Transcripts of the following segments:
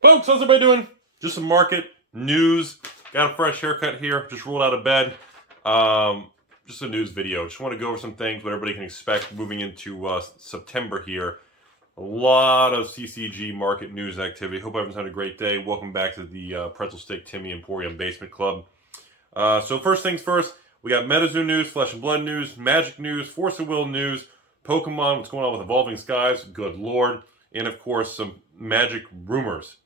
Folks, how's everybody doing? Just some market news. Got a fresh haircut here. Just rolled out of bed. Just a news video. Just want to go over some things, what everybody can expect moving into September here. A lot of CCG market news activity. Hope everyone's had a great day. Welcome back to the Pretzel Steak Timmy Emporium Basement Club. So first things first, we got MetaZoo news, Flesh and Blood news, Magic news, Force of Will news, Pokemon, what's going on with Evolving Skies, good lord, and of course some Magic rumors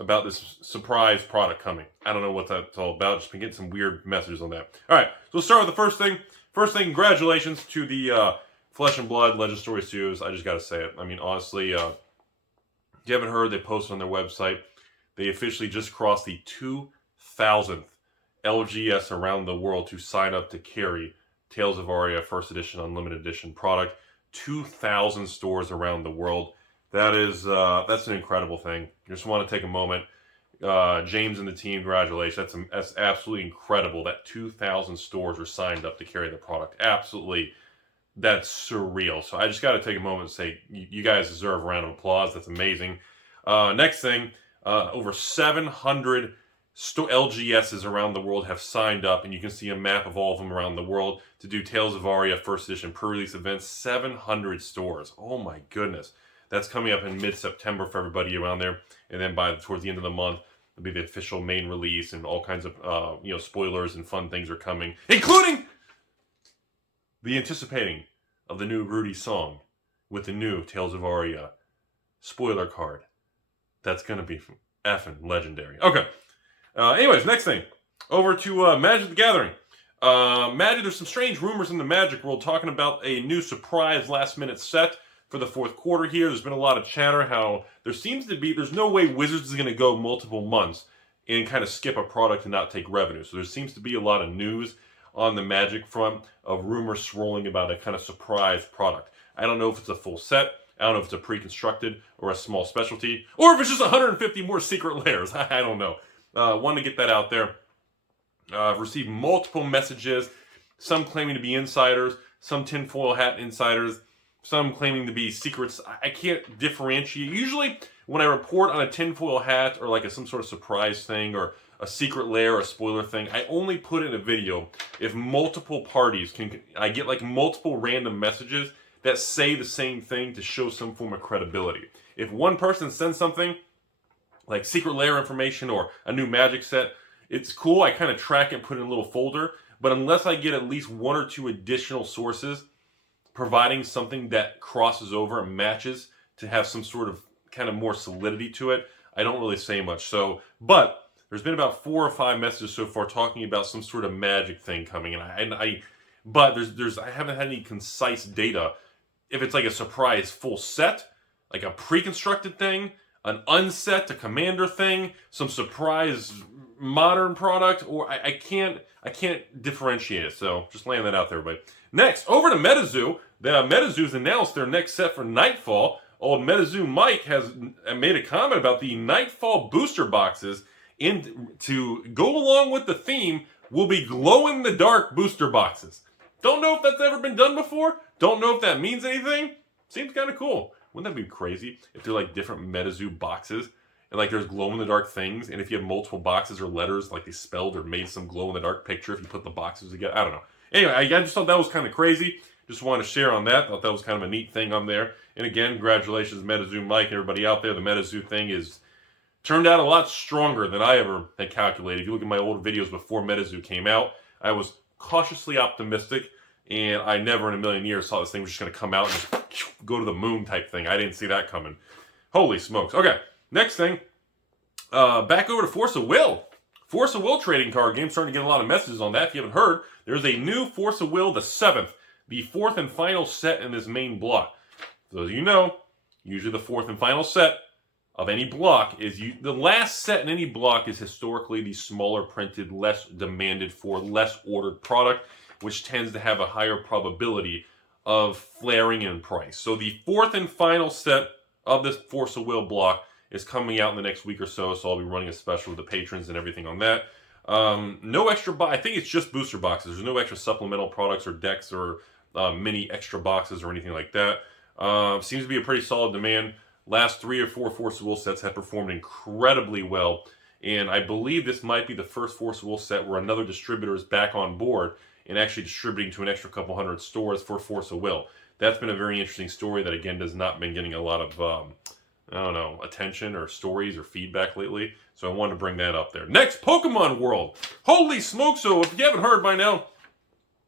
about this surprise product coming. I don't know what that's all about. Just been getting some weird messages on that. All right, so let's start with the first thing. First thing, congratulations to the Flesh and Blood Legend Story Studios. I just got to say it. I mean, honestly, if you haven't heard, they posted on their website. They officially just crossed the 2,000th LGS around the world to sign up to carry Tales of Aria First Edition Unlimited Edition product. 2,000 stores around the world. That is, that's an incredible thing. Just want to take a moment. James and the team, congratulations. That's absolutely incredible that 2,000 stores are signed up to carry the product. Absolutely, that's surreal. So I just got to take a moment and say, you guys deserve a round of applause. That's amazing. Next thing, over 700 LGSs around the world have signed up, and you can see a map of all of them around the world to do Tales of Aria First Edition pre-release events. 700 stores. Oh my goodness. That's coming up in mid-September for everybody around there, and then towards the end of the month, it'll be the official main release, and all kinds of spoilers and fun things are coming, including the anticipating of the new Rudy song with the new Tales of Aria spoiler card. That's gonna be effing legendary. Okay. Anyways, next thing, over to Magic the Gathering. Magic, there's some strange rumors in the Magic world talking about a new surprise last-minute set for the fourth quarter here. There's been a lot of chatter how there's no way Wizards is going to go multiple months and kind of skip a product and not take revenue. So there seems to be a lot of news on the Magic front of rumors swirling about a kind of surprise product. I don't know if it's a full set. I don't know if it's a pre-constructed or a small specialty, or if it's just 150 more secret layers. I don't know. Want to get that out there. I've received multiple messages, some claiming to be insiders, some tinfoil hat insiders, some claiming to be secrets. I can't differentiate. Usually, when I report on a tinfoil hat or like some sort of surprise thing or a secret layer or a spoiler thing, I only put it in a video if multiple parties I get like multiple random messages that say the same thing to show some form of credibility. If one person sends something like secret layer information or a new Magic set, it's cool. I kind of track it and put it in a little folder. But unless I get at least one or two additional sources providing something that crosses over and matches to have some sort of kind of more solidity to it, I don't really say much. So, but there's been about 4 or 5 messages so far talking about some sort of Magic thing coming, but I haven't had any concise data if it's like a surprise full set, like a pre-constructed thing, an unset, a Commander thing, some surprise modern product, or I can't differentiate it. So just laying that out there, everybody. Next, over to MetaZoo. The MetaZoo's announced their next set for Nightfall. Old MetaZoo Mike has made a comment about the Nightfall booster boxes. To go along with the theme will be glow-in-the-dark booster boxes. Don't know if that's ever been done before. Don't know if that means anything. Seems kind of cool. Wouldn't that be crazy if they're like different MetaZoo boxes and like there's glow-in-the-dark things, and if you have multiple boxes or letters, like they spelled or made some glow-in-the-dark picture if you put the boxes together? I don't know. Anyway, I just thought that was kind of crazy. Just wanted to share on that. Thought that was kind of a neat thing on there. And again, congratulations, MetaZoo Mike, and everybody out there. The MetaZoo thing is turned out a lot stronger than I ever had calculated. If you look at my old videos before MetaZoo came out, I was cautiously optimistic, and I never in a million years thought this thing was just going to come out and just go to the moon type thing. I didn't see that coming. Holy smokes. Okay, next thing. Back over to Force of Will. Force of Will trading card game. Starting to get a lot of messages on that. If you haven't heard, there's a new Force of Will, the 7th. The 4th and final set in this main block. So as you know, usually the 4th and final set of any block is the last set in any block is historically the smaller printed, less demanded for, less ordered product, which tends to have a higher probability of flaring in price. So the 4th and final set of this Force of Will block is coming out in the next week or so, so I'll be running a special with the patrons and everything on that. No extra I think it's just booster boxes. There's no extra supplemental products or decks or mini extra boxes or anything like that. Seems to be a pretty solid demand. last 3 or 4 Force of Will sets have performed incredibly well. And I believe this might be the first Force of Will set where another distributor is back on board and actually distributing to an extra couple hundred stores for Force of Will. That's been a very interesting story that, again, has not been getting a lot of, I don't know, attention or stories or feedback lately. So I wanted to bring that up there. Next, Pokemon World. Holy smoke, so if you haven't heard by now,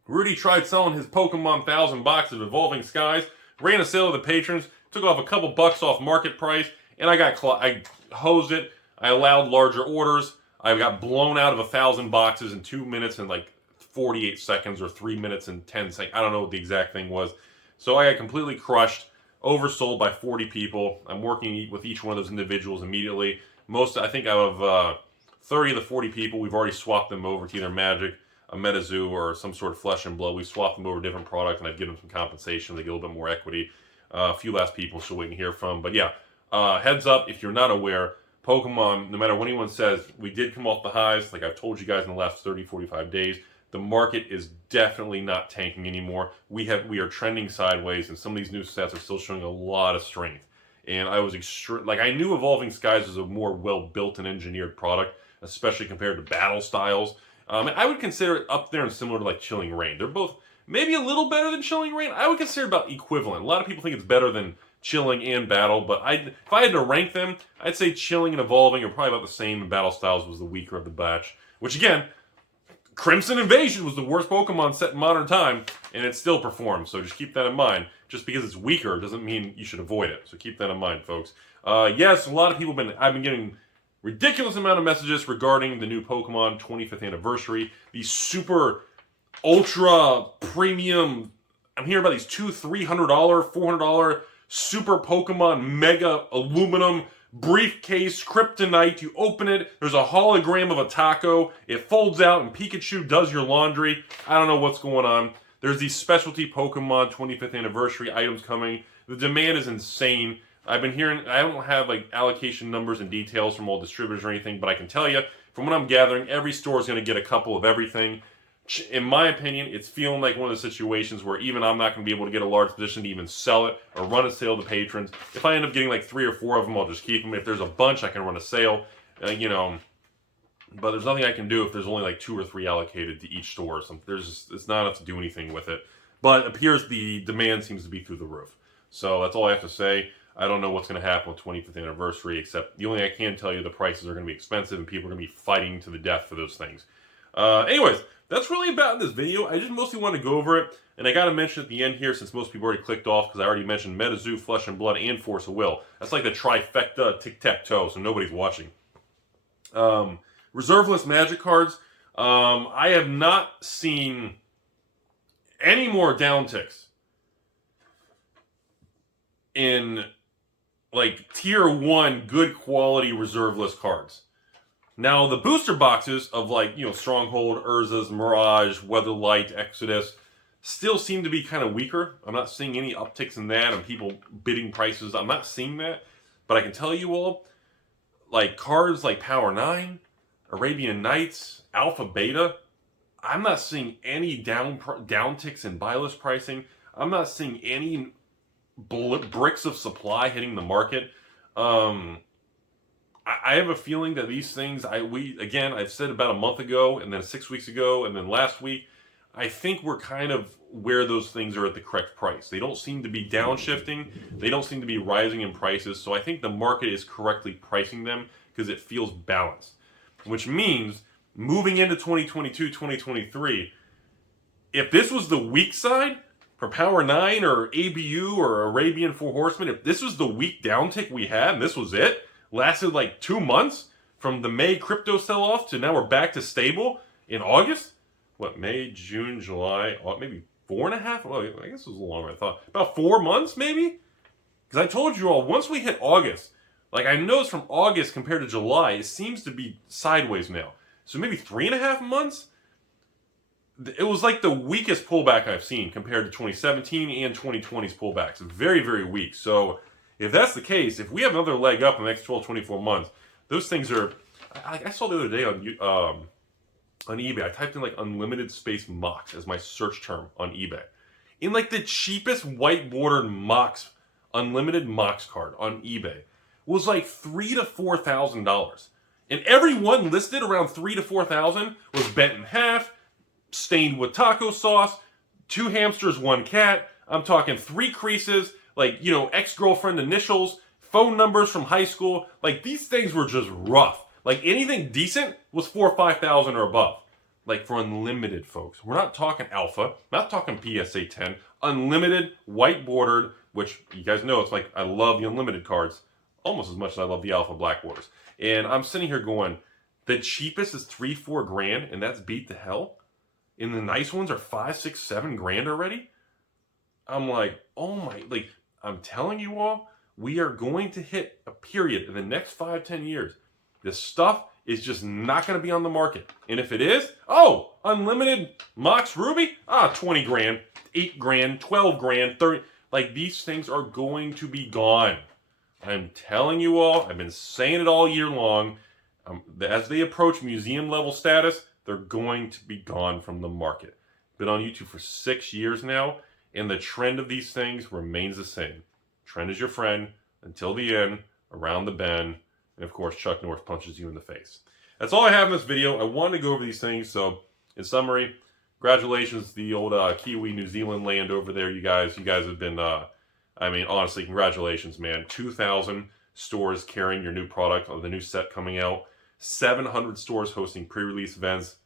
Rudy tried selling his Pokemon 1,000 boxes of Evolving Skies, ran a sale to the patrons, took off a couple bucks off market price, and I hosed it. I allowed larger orders. I got blown out of 1,000 boxes in 2 minutes and like 48 seconds or 3 minutes and 10 seconds. I don't know what the exact thing was. So I got completely crushed, oversold by 40 people. I'm working with each one of those individuals immediately. I think out of 30 of the 40 people, we've already swapped them over to either Magic, a MetaZoo, or some sort of Flesh and Blood. We swapped them over to different product, and I've given them some compensation. They get a little bit more equity. A few last people still waiting to hear from. But yeah, heads up, if you're not aware, Pokemon, no matter what anyone says, we did come off the highs, like I've told you guys in the last 30, 45 days. The market is definitely not tanking anymore. We are trending sideways, and some of these new sets are still showing a lot of strength. And I was I knew Evolving Skies was a more well-built and engineered product, especially compared to battle styles. I would consider it up there and similar to like Chilling Reign. They're both maybe a little better than Chilling Reign. I would consider about equivalent. A lot of people think it's better than Chilling and Battle, but if I had to rank them, I'd say Chilling and Evolving are probably about the same, and Battle Styles was the weaker of the batch. Which again, Crimson Invasion was the worst Pokemon set in modern time, and it still performed, so just keep that in mind. Just because it's weaker doesn't mean you should avoid it, so keep that in mind, folks. Yes, a lot of people I've been getting ridiculous amount of messages regarding the new Pokemon 25th anniversary. These super, ultra, premium, I'm hearing about these $200, $300, $400 super Pokemon mega aluminum briefcase kryptonite. You open it, there's a hologram of a taco, it folds out, and Pikachu does your laundry. I don't know what's going on. There's these specialty Pokemon 25th anniversary items coming. The demand is insane. I've been hearing, I don't have like allocation numbers and details from all distributors or anything, but I can tell you, from what I'm gathering, every store is going to get a couple of everything. In my opinion, it's feeling like one of the situations where even I'm not going to be able to get a large position to even sell it or run a sale to patrons. If I end up getting like 3 or 4 of them, I'll just keep them. If there's a bunch, I can run a sale, but there's nothing I can do if there's only like 2 or 3 allocated to each store. So it's not enough to do anything with it. But it appears the demand seems to be through the roof. So that's all I have to say. I don't know what's going to happen with 25th anniversary, except the only thing I can tell you, the prices are going to be expensive and people are going to be fighting to the death for those things. Anyways, that's really about this video. I just mostly want to go over it, and I got to mention at the end here, since most people already clicked off, because I already mentioned MetaZoo, Flesh and Blood, and Force of Will. That's like the trifecta tic-tac-toe, so nobody's watching. Reserveless Magic cards. I have not seen any more downticks in like tier 1 good quality reserveless cards. Now the booster boxes of like, Stronghold, Urza's, Mirage, Weatherlight, Exodus still seem to be kind of weaker. I'm not seeing any upticks in that and people bidding prices. I'm not seeing that. But I can tell you all, like cards like Power 9, Arabian Nights, Alpha Beta, I'm not seeing any downticks in buy list pricing. I'm not seeing any bricks of supply hitting the market. I have a feeling that these things, I've said about a month ago, and then 6 weeks ago, and then last week, I think we're kind of where those things are at the correct price. They don't seem to be downshifting. They don't seem to be rising in prices. So I think the market is correctly pricing them because it feels balanced. Which means, moving into 2022, 2023, if this was the weak side, for Power 9 or ABU or Arabian 4 Horsemen, if this was the weak downtick we had and this was it, lasted like 2 months from the May crypto sell-off to now we're back to stable in August? What, May, June, July, maybe 4.5? Well, I guess it was a little longer than I thought. About 4 months, maybe? Because I told you all, once we hit August, like I noticed from August compared to July, it seems to be sideways now. So maybe 3.5 months? It was like the weakest pullback I've seen compared to 2017 and 2020's pullbacks. Very, very weak. So if that's the case, if we have another leg up in the next 12, 24 months, those things are... I saw the other day on eBay, I typed in like unlimited space mocks as my search term on eBay. In like the cheapest white bordered mocks Unlimited Mox card on eBay was like $3,000 to $4,000. And every one listed around $3,000 to $4,000 was bent in half, stained with taco sauce, 2 hamsters, 1 cat. I'm talking 3 creases, like, you know, ex-girlfriend initials, phone numbers from high school. Like, these things were just rough. Like, anything decent was $4,000 or $5,000 or above. Like, for Unlimited, folks. We're not talking Alpha, not talking PSA 10. Unlimited, white bordered, which you guys know, it's like, I love the Unlimited cards almost as much as I love the Alpha black borders. And I'm sitting here going, the cheapest is $3,000 to $4,000, and that's beat to hell? And the nice ones are $5,000, $6,000, $7,000 already? I'm like, oh my, like, I'm telling you all, we are going to hit a period in the next 5, 10 years. This stuff is just not going to be on the market. And if it is, oh, Unlimited Mox Ruby? Ah, 20 grand, 8 grand, 12 grand, 30. Like, these things are going to be gone. I'm telling you all, I've been saying it all year long. As they approach museum level status, they're going to be gone from the market. Been on YouTube for 6 years now, and the trend of these things remains the same. Trend is your friend until the end, around the bend, and of course Chuck Norris punches you in the face. That's all I have in this video. I wanted to go over these things, so in summary, congratulations to the old Kiwi New Zealand land over there, you guys. You guys have been, I mean, honestly, congratulations, man. 2,000 stores carrying your new product, or the new set coming out. 700 stores hosting pre-release events.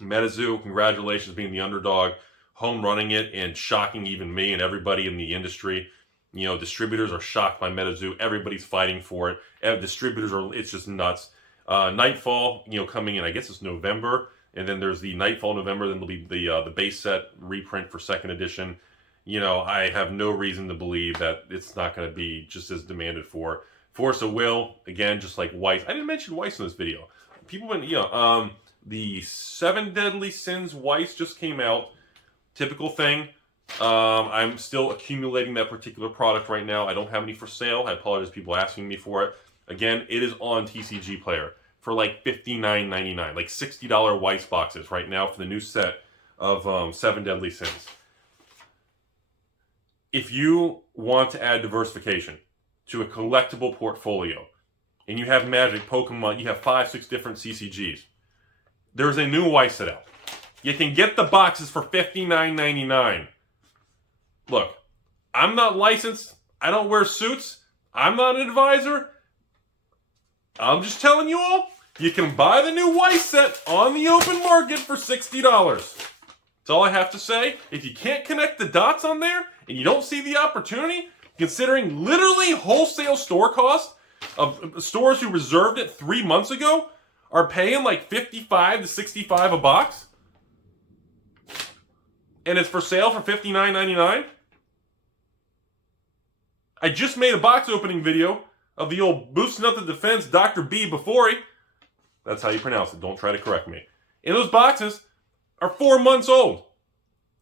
MetaZoo, congratulations being the underdog, home running it and shocking even me and everybody in the industry. You know, distributors are shocked by MetaZoo. Everybody's fighting for it. Distributors are, it's just nuts. Nightfall, you know, coming in, I guess it's November. And then there's the Nightfall November. Then there'll be the base set reprint for 2nd edition. You know, I have no reason to believe that it's not going to be just as demanded for. Force of Will, again, just like Weiss. I didn't mention Weiss in this video. People been, you know, the 7 Deadly Sins Weiss just came out. Typical thing. I'm still accumulating that particular product right now. I don't have any for sale. I apologize to people asking me for it. Again, it is on TCG Player for like $59.99, like $60 Weiss boxes right now for the new set of 7 Deadly Sins. If you want to add diversification to a collectible portfolio, and you have Magic, Pokemon, you have 5, 6 different CCGs, there's a new Weiss set out. You can get the boxes for $59.99. Look, I'm not licensed. I don't wear suits. I'm not an advisor. I'm just telling you all, you can buy the new Weiss set on the open market for $60. That's all I have to say. If you can't connect the dots on there, and you don't see the opportunity, considering literally wholesale store costs of stores who reserved it 3 months ago are paying like $55 to $65 a box, and it's for sale for $59.99. I just made a box opening video of the old boosting up the defense Dr. B before he. That's how you pronounce it. Don't try to correct me. And those boxes are 4 months old.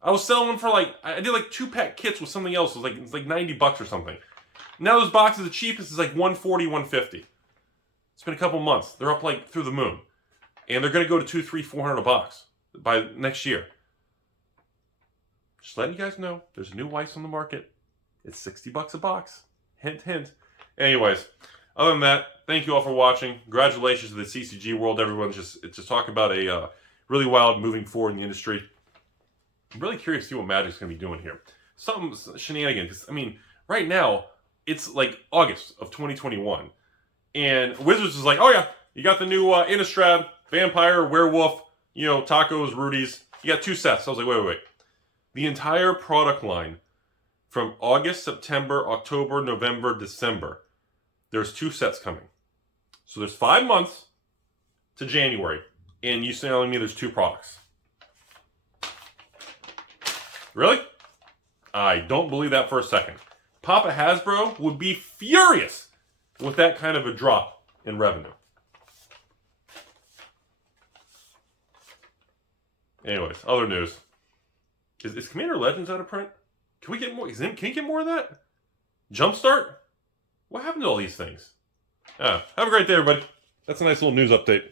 I was selling them for like, I did like 2-pack kits with something else. It was like $90 or something. Now those boxes, the cheapest is like $140, $150. It's been a couple months. They're up like through the moon. And they're going to go to $200, $300, $400 a box by next year. Just letting you guys know, there's a new Weiss on the market. It's $60 a box. Hint, hint. Anyways, other than that, thank you all for watching. Congratulations to the CCG world. Everyone's just talking about a really wild moving forward in the industry. I'm really curious to see what Magic's going to be doing here. Some shenanigans. I mean, right now, it's like August of 2021. And Wizards is like, oh yeah, you got the new Innistrad, Vampire, Werewolf, you know, Tacos, Rudy's. You got 2 sets. I was like, wait. The entire product line from August, September, October, November, December, there's 2 sets coming. So there's 5 months to January. And you telling me there's 2 products. Really? I don't believe that for a second. Papa Hasbro would be furious with that kind of a drop in revenue. Anyways, other news. Is Commander Legends out of print? Can we get more? Can you get more of that? Jumpstart? What happened to all these things? Have a great day, everybody. That's a nice little news update.